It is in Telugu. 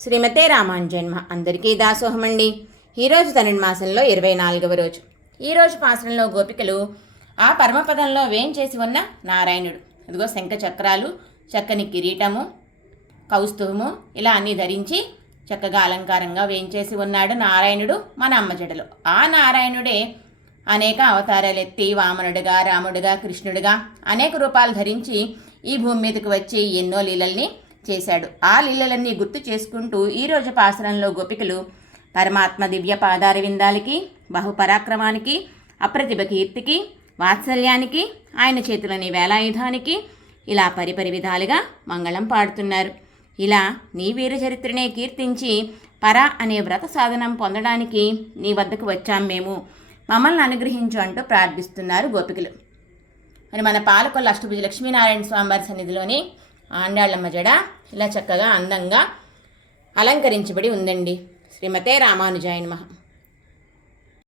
శ్రీమతే రామానుజన్మ అందరికీ దాసోహమండి. ఈరోజు ధనుర్మాసంలో 24వ రోజు. ఈరోజు పాసరంలో గోపికలు ఆ పరమపదంలో వేంచేసి ఉన్న నారాయణుడు ఇదిగో శంఖ చక్రాలు, చక్కని కిరీటము, కౌస్తుభము ఇలా అన్నీ ధరించి చక్కగా అలంకారంగా వేంచేసి ఉన్నాడు నారాయణుడు మన అమ్మ జడలో. ఆ నారాయణుడే అనేక అవతారాలు ఎత్తి వామనుడిగా, రాముడిగా, కృష్ణుడిగా అనేక రూపాలు ధరించి ఈ భూమి మీదకి వచ్చి ఎన్నో లీలల్ని చేశాడు. ఆ లీలలన్నీ గుర్తు చేసుకుంటూ ఈరోజు పాసరంలో గోపికలు పరమాత్మ దివ్య పాదార విందాలకి, బహుపరాక్రమానికి, అప్రతిభ కీర్తికి, వాత్సల్యానికి, ఆయన చేతులని వేలాయుధానికి ఇలా పరిపరి విధాలుగా మంగళం పాడుతున్నారు. ఇలా నీ వీర చరిత్రనే కీర్తించి పర అనే వ్రత సాధనం పొందడానికి నీ వద్దకు వచ్చాం మేము, మమ్మల్ని అనుగ్రహించు అంటూ ప్రార్థిస్తున్నారు గోపికలు. మరి మన పాలకొల్ల అష్టభుజ లక్ష్మీనారాయణ స్వామివారి సన్నిధిలోని ఆండాళ్ళమ్మ జడ ఇలా చక్కగా అందంగా అలంకరించబడి ఉందండి. శ్రీమతే రామానుజాయ నమః.